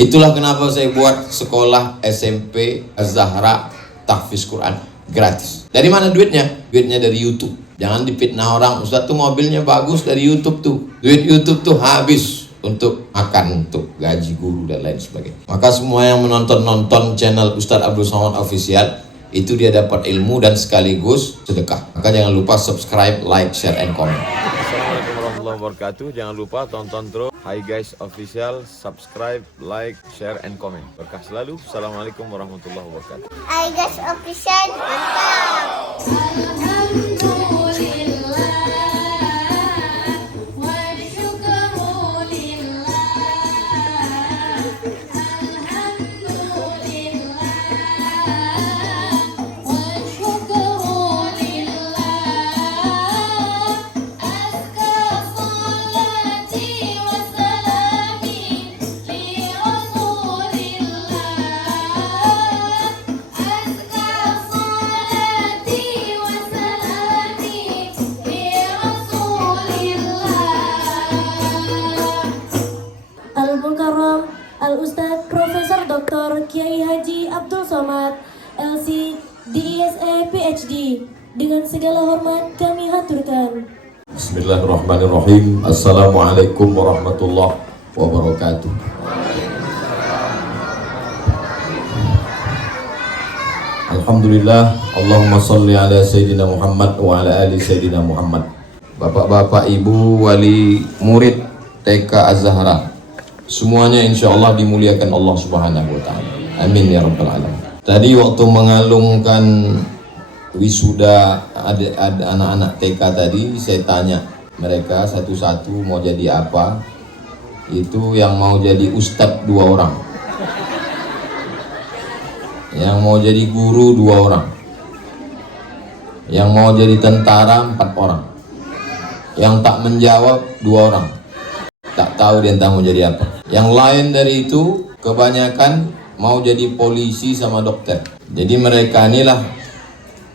Itulah kenapa saya buat sekolah SMP Az-Zahra Tahfiz Quran gratis. Dari mana duitnya? Duitnya dari YouTube. Jangan dipitnah orang, Ustaz tuh mobilnya bagus dari YouTube tuh. Duit YouTube tuh habis untuk makan, untuk gaji guru dan lain sebagainya. Maka semua yang menonton channel Ustaz Abdul Somad Official, itu dia dapat ilmu dan sekaligus sedekah. Maka jangan lupa subscribe, like, share, and comment. Assalamualaikum warahmatullahi wabarakatuh. Jangan lupa tonton terus Hi Guys Official, subscribe, like, share, and comment. Berkah selalu. Assalamualaikum warahmatullahi wabarakatuh. Hi Guys Official, mantap. Al-Ustadz Profesor Dr. Kiai Haji Abdul Somad, LC, DISE, PhD. Dengan segala hormat kami haturkan. Bismillahirrahmanirrahim. Assalamualaikum warahmatullahi wabarakatuh. Alhamdulillah. Allahumma salli ala Sayyidina Muhammad wa ala ali Sayyidina Muhammad. Bapak-bapak, ibu, wali murid TK Az-Zahra, semuanya insya Allah dimuliakan Allah Subhanahu wa Ta'ala. Amin ya Rabbal Alamin. Tadi waktu mengalungkan wisuda anak-anak TK tadi, saya tanya mereka satu-satu mau jadi apa. Itu yang mau jadi ustadz 2 orang, yang mau jadi guru 2 orang, yang mau jadi tentara 4 orang, yang tak menjawab 2 orang. Tak tahu dia entah mau jadi apa. Yang lain dari itu kebanyakan mau jadi polisi sama dokter. Jadi mereka inilah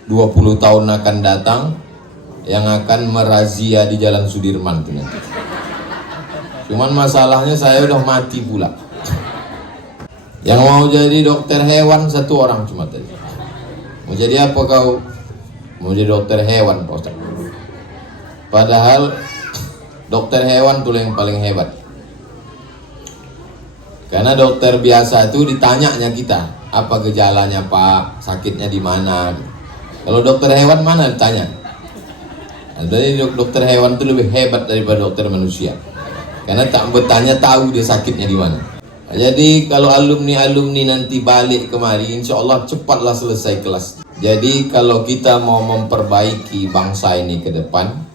20 tahun akan datang yang akan merazia di Jalan Sudirman tuh nanti. Cuman masalahnya saya udah mati pula. Yang mau jadi dokter hewan 1 orang cuma tadi. Mau jadi apa kau? Mau jadi dokter hewan, Pak Ustaz. Padahal dokter hewan tuh yang paling hebat. Karena dokter biasa itu ditanyanya kita, apa gejalanya Pak, sakitnya di mana. Kalau dokter hewan mana ditanya. Jadi dokter hewan itu lebih hebat daripada dokter manusia. Karena tak bertanya tahu dia sakitnya di mana. Jadi kalau alumni nanti balik kemari, insya Allah cepatlah selesai kelas. Jadi kalau kita mau memperbaiki bangsa ini ke depan,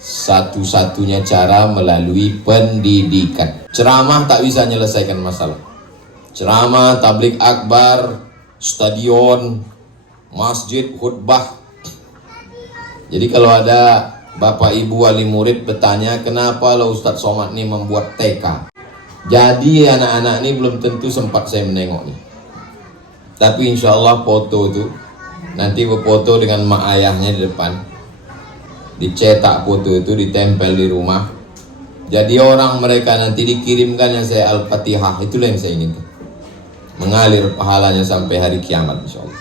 satu-satunya cara melalui pendidikan. Ceramah tak bisa menyelesaikan masalah. Ceramah, tablik akbar, stadion, masjid, khutbah. Jadi kalau ada bapak ibu wali murid bertanya, kenapa lo Ustadz Somad ini membuat TK? Jadi anak-anak ini belum tentu sempat saya menengoknya. Tapi insya Allah foto itu nanti berfoto dengan mak ayahnya di depan, dicetak foto itu, ditempel di rumah. Jadi orang mereka nanti dikirimkan yang saya Al-Fatihah, itulah yang saya inginkan. Mengalir pahalanya sampai hari kiamat insya Allah.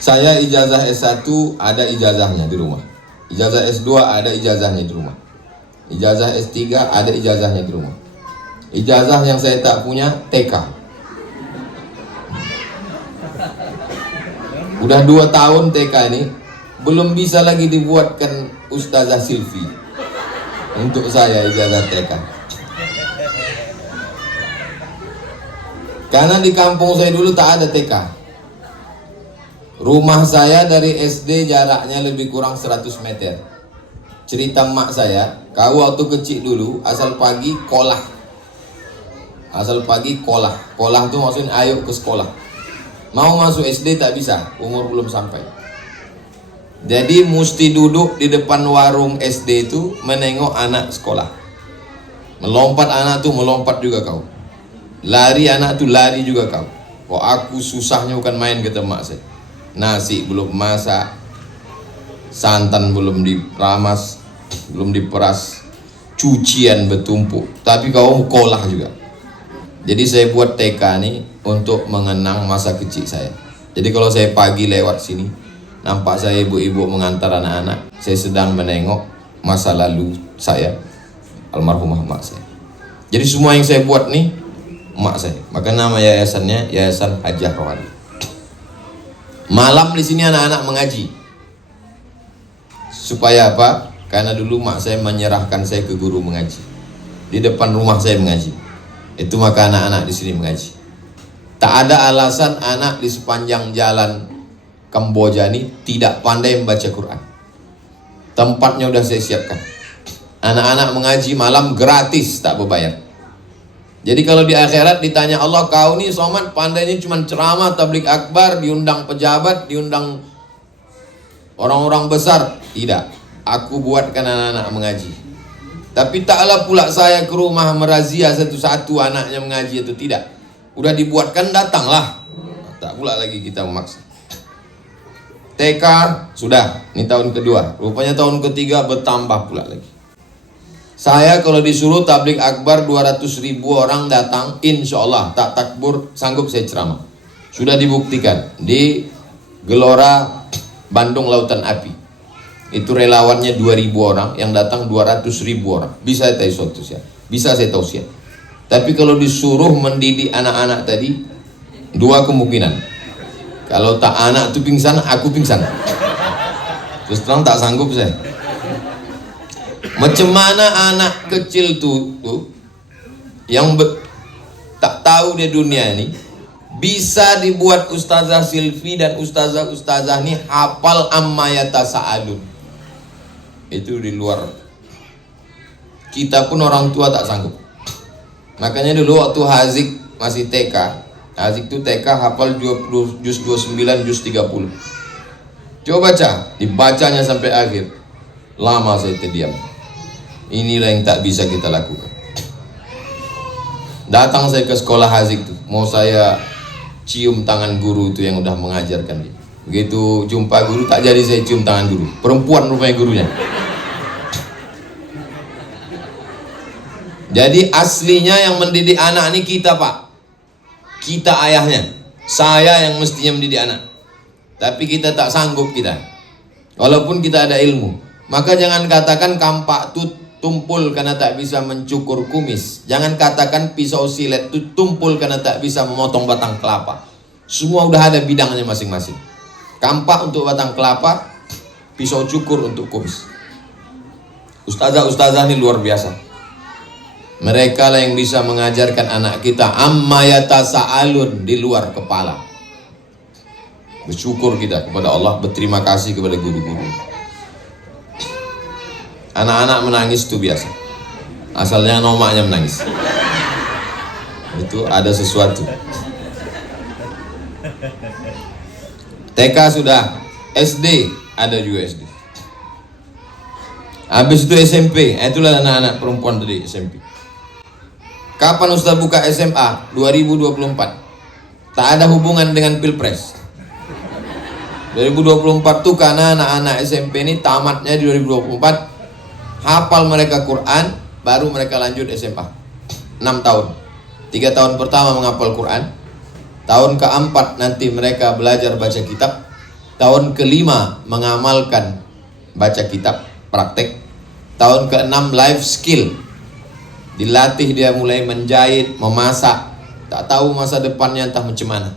Saya ijazah S1 ada ijazahnya di rumah. Ijazah S2 ada ijazahnya di rumah. Ijazah S3 ada ijazahnya di rumah. Ijazah yang saya tak punya TK. Udah 2 tahun TK ini belum bisa lagi dibuatkan Ustazah Silvi untuk saya ijazah TK. Karena di kampung saya dulu tak ada TK. Rumah saya dari SD jaraknya lebih kurang 100 meter. Cerita mak saya, kau waktu kecil dulu asal pagi kolah. Asal pagi kolah. Kolah itu maksudnya ayo ke sekolah. Mau masuk SD tak bisa, umur belum sampai. Jadi mesti duduk di depan warung SD itu menengok anak sekolah. Melompat anak tuh melompat juga kau. Lari anak tuh lari juga kau. Kok aku susahnya bukan main kata mak saya. Nasi belum masak, santan belum diramas, belum diperas, cucian bertumpuk, tapi kau kolah juga. Jadi saya buat TK nih untuk mengenang masa kecil saya. Jadi kalau saya pagi lewat sini, nampak saya ibu-ibu mengantar anak-anak, saya sedang menengok masa lalu saya, almarhumah emak saya. Jadi semua yang saya buat nih emak saya. Maka nama yayasannya Yayasan Hajah Rohani. Malam di sini anak-anak mengaji. Supaya apa? Karena dulu mak saya menyerahkan saya ke guru mengaji. Di depan rumah saya mengaji. Itu maka anak-anak di sini mengaji. Tak ada alasan anak di sepanjang jalan Kamboja ini tidak pandai membaca Quran. Tempatnya udah saya siapkan. Anak-anak mengaji malam gratis, tak berbayar. Jadi kalau di akhirat ditanya Allah, kau nih Somad pandainya cuma ceramah, tablik akbar, diundang pejabat, diundang orang-orang besar. Tidak, aku buatkan anak-anak mengaji. Tapi taklah pula saya ke rumah merazia satu-satu anaknya mengaji itu, tidak. Udah dibuatkan, datanglah. Tak pula lagi kita memaksa. TK sudah, ini tahun kedua. Rupanya tahun ketiga bertambah pula lagi. Saya kalau disuruh tablik akbar 200.000 orang datang, insya Allah tak takbur sanggup saya ceramah. Sudah dibuktikan di Gelora Bandung Lautan Api. Itu relawannya 2.000 orang, yang datang 200.000 orang. Bisa saya tausiah. Tapi kalau disuruh mendidik anak-anak tadi, dua kemungkinan. Kalau tak anak itu pingsan, aku pingsan. Terus terang tak sanggup saya. Macam mana anak kecil tuh yang tak tahu di dunia ini bisa dibuat Ustazah Silvi dan ustazah-ustazah ini hafal amma yatasaalun. Itu di luar kita pun orang tua tak sanggup. Makanya dulu waktu Hazik masih TK, Hazik itu TK hafal 20 juz 29 juz 30. Coba baca, dibacanya sampai akhir. Lama saya terdiam. Inilah yang tak bisa kita lakukan. Datang saya ke sekolah Hazik tuh, mau saya cium tangan guru itu yang udah mengajarkan dia. Begitu jumpa guru, tak jadi saya cium tangan guru. Perempuan rupanya gurunya. Jadi aslinya yang mendidik anak ini kita, Pak. Kita ayahnya. Saya yang mestinya mendidik anak. Tapi kita tak sanggup kita. Walaupun kita ada ilmu. Maka jangan katakan kampak itu tumpul karena tak bisa mencukur kumis. Jangan katakan pisau silet itu tumpul karena tak bisa memotong batang kelapa. Semua udah ada bidangnya masing-masing. Kampak untuk batang kelapa, pisau cukur untuk kumis. Ustazah-ustazah ini luar biasa. Mereka lah yang bisa mengajarkan anak kita amma yatasaalun di luar kepala. Bersyukur kita kepada Allah, berterima kasih kepada guru-guru. Anak-anak menangis itu biasa. Asalnya nomaknya menangis. Itu ada sesuatu. TK sudah, SD ada juga SD. Habis itu SMP, itulah anak-anak perempuan dari SMP. Kapan Ustaz buka SMA? 2024. Tak ada hubungan dengan Pilpres. 2024 tuh karena anak-anak SMP ini tamatnya di 2024, hafal mereka Quran, baru mereka lanjut SMA. 6 tahun. 3 tahun pertama menghafal Quran. Tahun keempat nanti mereka belajar baca kitab. Tahun kelima mengamalkan baca kitab, praktek. Tahun ke-6 life skill. Dilatih dia mulai menjahit, memasak. Tak tahu masa depannya entah macam mana.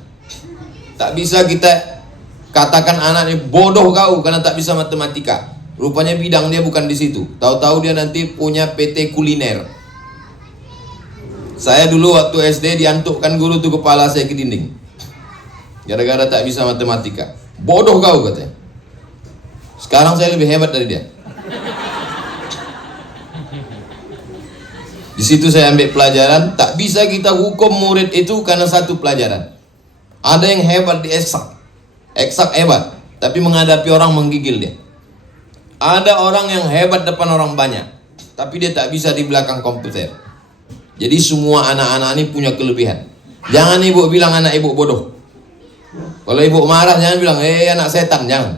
Tak bisa kita katakan anak ini bodoh kau karena tak bisa matematika. Rupanya bidang dia bukan di situ. Tahu-tahu dia nanti punya PT kuliner. Saya dulu waktu SD diantukkan guru tuh kepala saya ke dinding. Gara-gara tak bisa matematika. Bodoh kau katanya. Sekarang saya lebih hebat dari dia. Di situ saya ambil pelajaran, tak bisa kita hukum murid itu karena satu pelajaran. Ada yang hebat di eksak hebat, tapi menghadapi orang menggigil dia. Ada orang yang hebat depan orang banyak, tapi dia tak bisa di belakang komputer. Jadi semua anak-anak ini punya kelebihan. Jangan ibu bilang anak ibu bodoh. Kalau ibu marah jangan bilang, anak setan, jangan.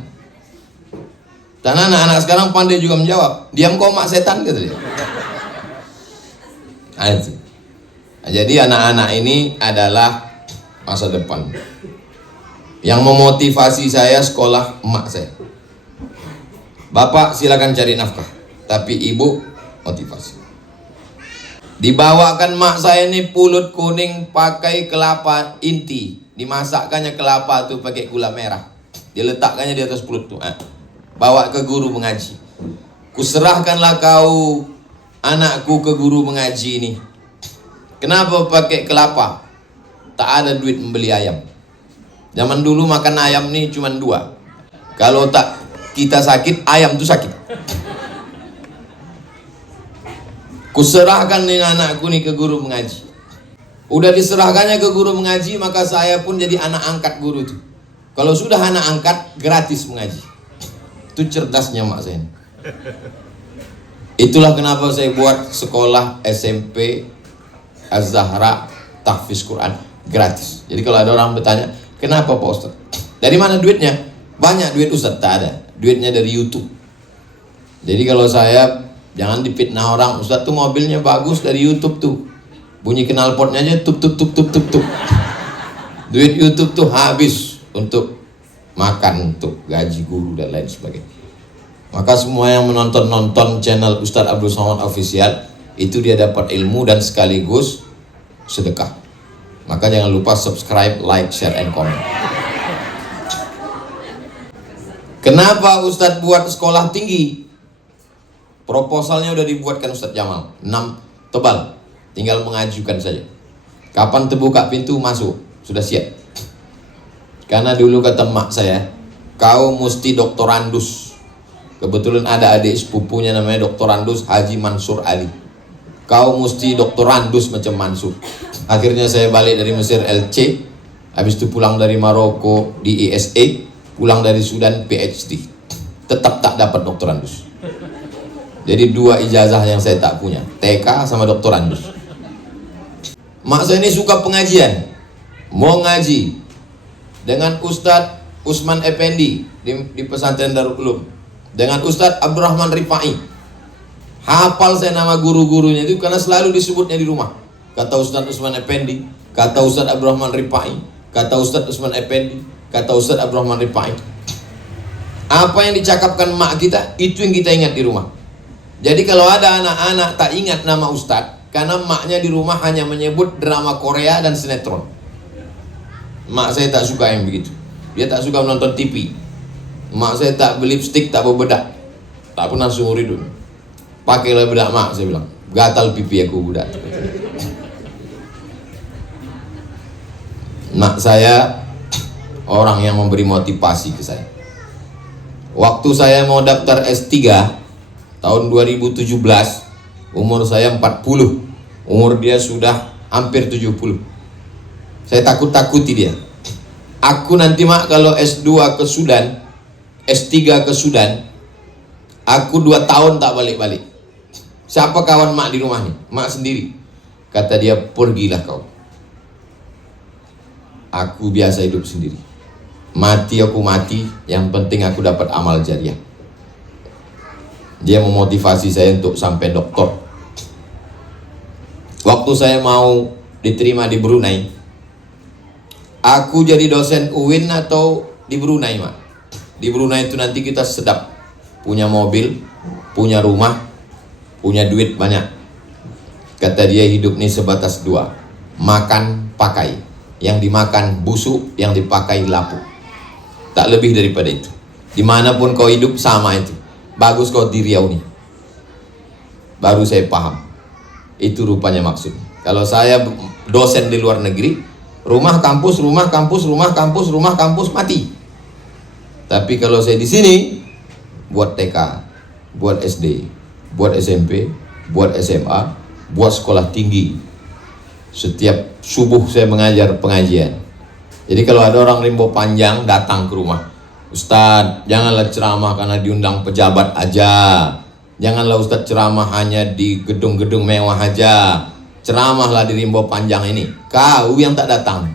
Dan anak-anak sekarang pandai juga menjawab. Diam kau mak setan, gitu dia. Nah, itu. Nah, jadi anak-anak ini adalah masa depan. Yang memotivasi saya sekolah emak saya. Bapak silakan cari nafkah, tapi ibu motivasi. Dibawakan mak saya ini pulut kuning pakai kelapa inti, dimasakkannya kelapa tuh pakai gula merah, diletakkannya di atas pulut tuh. Bawa ke guru mengaji. Kuserahkanlah kau anakku ke guru mengaji ini. Kenapa pakai kelapa? Tak ada duit membeli ayam. Zaman dulu makan ayam nih cuma 2. Kalau tak kita sakit, ayam tuh sakit. Kuserahkan nih anakku nih ke guru mengaji. Udah diserahkannya ke guru mengaji, maka saya pun jadi anak angkat guru tuh. Kalau sudah anak angkat, gratis mengaji. Itu cerdasnya mak saya. Itulah kenapa saya buat sekolah SMP Az-Zahra Tahfiz Quran gratis. Jadi kalau ada orang bertanya, kenapa Pak Ustaz? Dari mana duitnya? Banyak duit Ustaz, tak ada. Duitnya dari YouTube. Jadi kalau saya, jangan dipitnah orang, Ustaz tuh mobilnya bagus dari YouTube tuh. Bunyi knalpotnya aja tup tup tup tup tup tup. Duit YouTube tuh habis untuk makan, untuk gaji guru dan lain sebagainya. Maka semua yang menonton channel Ustadz Abdul Somad Official, itu dia dapat ilmu dan sekaligus sedekah. Maka jangan lupa subscribe, like, share, and comment. Kenapa Ustadz buat sekolah tinggi? Proposalnya udah dibuatkan Ustadz Jamal, 6 tebal, tinggal mengajukan saja. Kapan terbuka pintu masuk, sudah siap. Karena dulu kata mak saya, kau mesti doktorandus. Kebetulan ada adik sepupunya namanya doktorandus Haji Mansur Ali. Kau mesti doktorandus macam Mansur. Akhirnya saya balik dari Mesir LC, habis itu pulang dari Maroko di ISA, pulang dari Sudan PhD. Tetap tak dapat doktorandus. Jadi 2 ijazah yang saya tak punya, TK sama doktorandus. Mak saya ini suka pengajian, mau ngaji dengan Ustadz Usman Effendi di pesantren Darul Ulum, dengan Ustadz Abdurrahman Rifai. Hafal saya nama guru-gurunya itu karena selalu disebutnya di rumah. Kata Ustadz Usman Effendi, kata Ustadz Abdurrahman Rifai, kata Ustadz Usman Effendi, kata Ustadz Abdurrahman Rifai. Apa yang dicakapkan mak kita, itu yang kita ingat di rumah. Jadi kalau ada anak-anak tak ingat nama Ustadz, karena maknya di rumah hanya menyebut drama Korea dan sinetron. Mak saya tak suka yang begitu. Dia tak suka menonton TV. Mak saya tak beli lipstik, tak berbedak. Tak pernah seumur hidup. Pakailah bedak mak, saya bilang. Gatal pipi aku budak. Mak saya orang yang memberi motivasi ke saya. Waktu saya mau daftar S3 tahun 2017, umur saya 40, umur dia sudah hampir 70. Saya takut-takuti dia. Aku nanti mak kalau S2 ke Sudan, S3 ke Sudan, aku 2 tahun tak balik-balik. Siapa kawan mak di rumah nih? Mak sendiri. Kata dia, pergilah kau. Aku biasa hidup sendiri. Mati aku mati, yang penting aku dapat amal jariah. Dia memotivasi saya untuk sampai doktor. Waktu saya mau diterima di Brunei, aku jadi dosen UIN atau di Brunei mak? Di Brunei itu nanti kita sedap, punya mobil, punya rumah, punya duit banyak. Kata dia, hidup ini sebatas 2, makan pakai. Yang dimakan busuk, yang dipakai lapuk. Tak lebih daripada itu. Dimanapun kau hidup sama itu. Bagus kau di Riau nih. Baru saya paham. Itu rupanya maksud. Kalau saya dosen di luar negeri, rumah kampus, rumah kampus, rumah kampus, rumah kampus, mati. Tapi kalau saya di sini, buat TK, buat SD, buat SMP, buat SMA, buat sekolah tinggi. Setiap subuh saya mengajar pengajian. Jadi kalau ada orang rimbo panjang datang ke rumah, Ustadz, janganlah ceramah karena diundang pejabat aja. Janganlah Ustadz ceramah hanya di gedung-gedung mewah aja. Ceramahlah di rimbo panjang ini. Kau yang tak datang.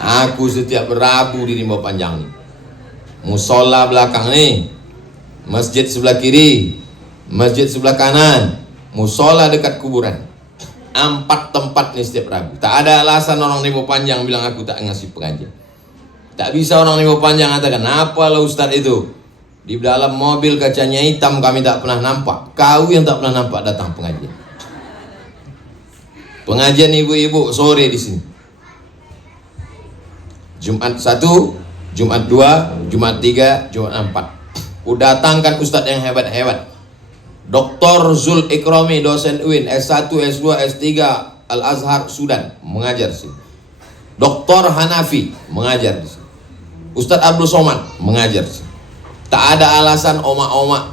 Aku setiap Rabu di rimbo panjang ini. Musola belakang nih, masjid sebelah kiri, masjid sebelah kanan, musola dekat kuburan. 4 tempat nih setiap Rabu. Tak ada alasan orang Nibo Panjang bilang aku tak ngasih pengajian. Tak bisa orang Nibo Panjang katakan, apa lah Ustadz itu? Di dalam mobil kacanya hitam kami tak pernah nampak. Kau yang tak pernah nampak datang pengajian. Pengajian ibu-ibu sore di sini. Jumat 1, Jumat 2, Jumat 3, Jumat 4. Datangkan Ustadz yang hebat-hebat. Dr. Zul Ikrami, dosen UIN, S1, S2, S3, Al-Azhar, Sudan, mengajar sini. Dr. Hanafi, mengajar di sini. Ustadz Abdul Somad, mengajar di sini. Tak ada alasan oma-oma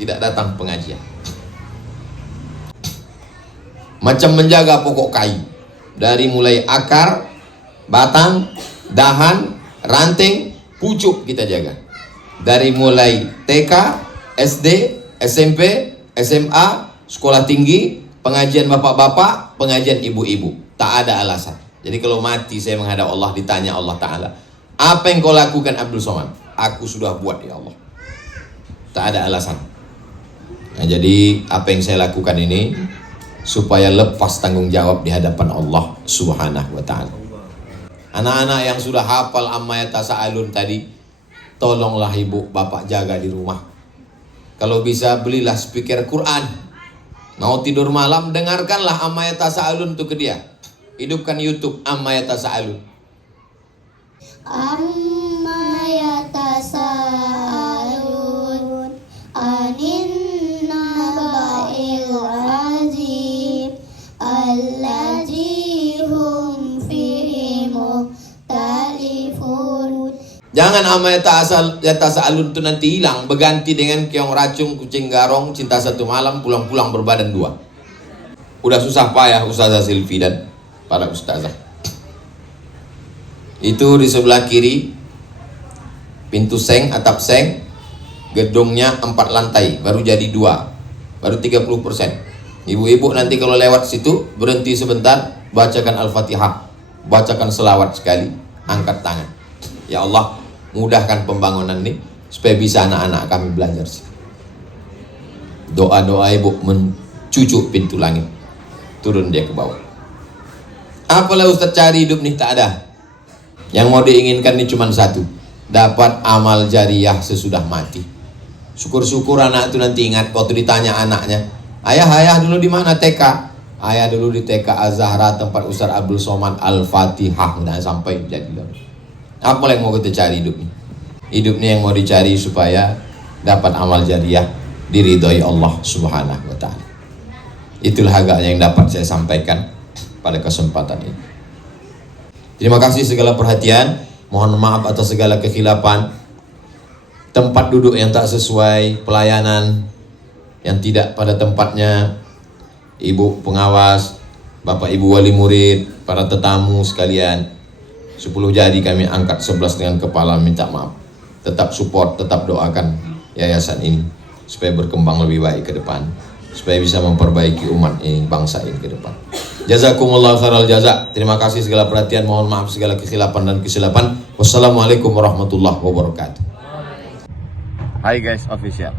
tidak datang pengajian. Macam menjaga pokok kayu. Dari mulai akar, batang, dahan, ranting, pucuk kita jaga. Dari mulai TK, SD, SMP, SMA, sekolah tinggi, pengajian bapak-bapak, pengajian ibu-ibu. Tak ada alasan. Jadi kalau mati saya menghadap Allah, ditanya Allah Ta'ala, apa yang kau lakukan Abdul Somad? Aku sudah buat ya Allah. Tak ada alasan. Nah, jadi apa yang saya lakukan ini supaya lepas tanggung jawab di hadapan Allah Subhanahu wa Ta'ala. Anak-anak yang sudah hafal amma yatasaalun tadi, tolonglah ibu bapak jaga di rumah. Kalau bisa belilah speaker Quran. Mau tidur malam, dengarkanlah amma yatasaalun itu ke dia. Hidupkan YouTube amma yatasaalun. Amma yatasaalun anin naba'il azim alladzi hum fihi mukhtalifun. Jangan amma yatasaalun itu nanti hilang, berganti dengan keong racung, kucing garong, cinta satu malam, pulang-pulang berbadan dua. Udah susah payah Ustazah Silvi dan para ustazah. Itu di sebelah kiri, pintu seng, atap seng, gedungnya 4 lantai, baru jadi 2, baru 30%. Ibu-ibu nanti kalau lewat situ, berhenti sebentar, bacakan Al-Fatihah, bacakan selawat sekali, angkat tangan. Ya Allah, mudahkan pembangunan ini supaya bisa anak-anak kami belajar. Doa-doa ibu mencucuk pintu langit, turun dia ke bawah. Apalah Ustaz cari hidup nih? Tak ada. Yang mau diinginkan ini cuma satu, dapat amal jariah sesudah mati. Syukur-syukur anak itu nanti ingat waktu ditanya anaknya, ayah dulu di mana TK? Ayah dulu di TK Az-Zahra tempat Ustaz Abdul Somad Al-Fatihah. Nah, sampai jadi lalu. Apa yang mau kita cari hidup ini? Hidup ini yang mau dicari supaya dapat amal jariah, diridhoi Allah Subhanahu wa Ta'ala. Itulah agaknya yang dapat saya sampaikan pada kesempatan ini. Terima kasih segala perhatian. Mohon maaf atas segala kekhilafan. Tempat duduk yang tak sesuai, pelayanan yang tidak pada tempatnya, ibu pengawas, bapak ibu wali murid, para tetamu sekalian, 10 jari kami angkat 11 dengan kepala minta maaf. Tetap support, tetap doakan yayasan ini supaya berkembang lebih baik ke depan, supaya bisa memperbaiki umat ini, bangsa ini ke depan. Jazakumullah khairal jaza. Terima kasih segala perhatian. Mohon maaf segala kekhilafan dan kesilapan. Wassalamualaikum warahmatullahi wabarakatuh. Hi guys official.